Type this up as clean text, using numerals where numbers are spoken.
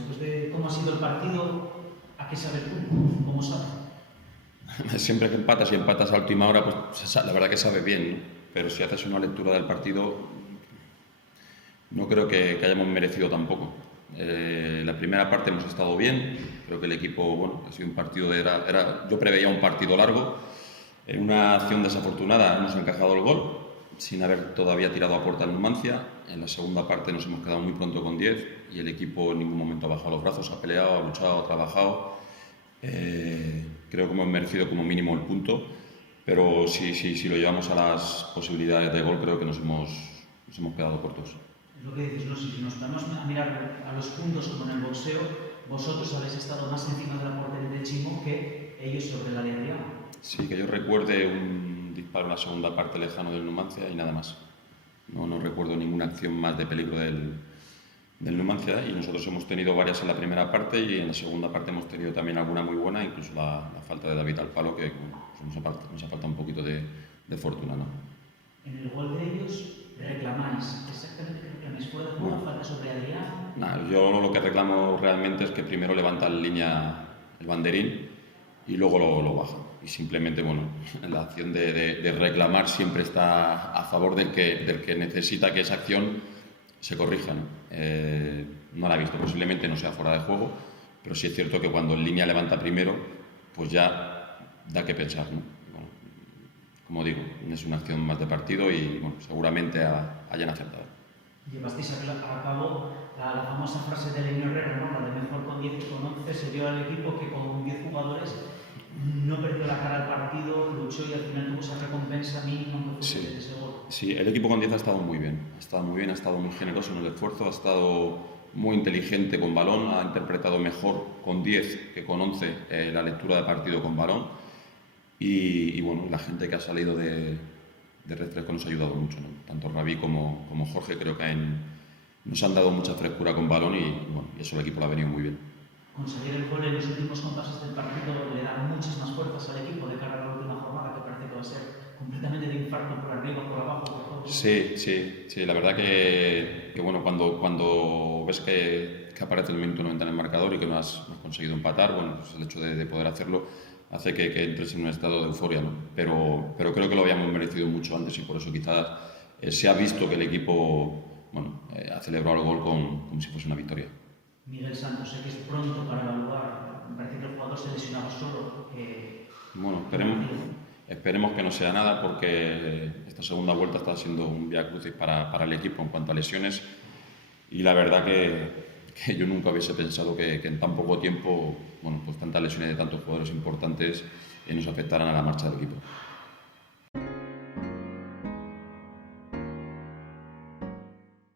después de cómo ha sido el partido, ¿a qué sabe tú? ¿Cómo sabe? Siempre que empatas y empatas a última hora, pues la verdad que sabe bien, ¿no? Pero si haces una lectura del partido, no creo que hayamos merecido tampoco. La primera parte hemos estado bien, creo que el equipo, bueno, ha sido un partido, yo preveía un partido largo. En una acción desafortunada hemos encajado el gol, sin haber todavía tirado a puerta el Numancia. En la segunda parte nos hemos quedado muy pronto con 10 y el equipo en ningún momento ha bajado los brazos, ha peleado, ha luchado, ha trabajado. Creo que hemos merecido como mínimo el punto, pero si lo llevamos a las posibilidades de gol, creo que nos hemos quedado cortos. Es lo que dices, no sé, si nos vamos a mirar a los puntos como en el boxeo, vosotros habéis estado más encima de la portería de Chimo que ellos sobre la de Adrián. Sí, que yo recuerde un disparo en la segunda parte lejano del Numancia y nada más. No recuerdo ninguna acción más de peligro del Numancia, y nosotros hemos tenido varias en la primera parte y en la segunda parte hemos tenido también alguna muy buena, incluso la falta de David al palo, que pues nos ha faltado un poquito de fortuna, ¿no? En el gol de ellos reclamáis, exactamente que reclamáis fuera de juego, falta sobre Adrián. Nah, yo lo que reclamo realmente es que primero levanta en línea el banderín y luego lo baja. Y simplemente, bueno, la acción de reclamar siempre está a favor del que necesita que esa acción se corrija, ¿no? No la he visto, posiblemente no sea fuera de juego, pero sí es cierto que cuando en línea levanta primero, pues ya da que pensar, ¿no? Bueno, como digo, es una acción más de partido y bueno, seguramente hayan acertado. Llevasteis a cabo la famosa frase de Leño Herrera, ¿no? La de mejor con 10 que con 11, se dio al equipo que con 10 jugadores no perdió la cara al partido, luchó y al final tuvo esa recompensa mínima que fue ese gol. Sí, el equipo con 10 ha estado muy bien, ha estado muy generoso en el esfuerzo, ha estado muy inteligente con balón, ha interpretado mejor con 10 que con 11 la lectura de partido con balón y bueno, la gente que ha salido de refresco nos ha ayudado mucho, ¿no? Tanto Rabí como Jorge creo que nos han dado mucha frescura con balón y bueno, eso el equipo lo ha venido muy bien. Conseguir el gol en los últimos compases del partido le da muchas más fuerzas al equipo de cara a la última jornada, que parece que va a ser completamente de infarto por arriba, por abajo, por todo. Sí, la verdad que bueno, cuando ves que aparece el minuto 90 en el marcador y que no has conseguido empatar, bueno, pues el hecho de poder hacerlo hace que entres en un estado de euforia, ¿no? Pero creo que lo habíamos merecido mucho antes y por eso quizás se ha visto que el equipo ha celebrado el gol como si fuese una victoria. Miguel Santos, sé que es pronto para evaluar, me parece que el jugador se lesionaba solo. Bueno, esperemos que no sea nada, porque esta segunda vuelta está siendo un vía crucis para el equipo en cuanto a lesiones y la verdad que yo nunca hubiese pensado que en tan poco tiempo, bueno, pues tantas lesiones de tantos jugadores importantes nos afectaran a la marcha del equipo.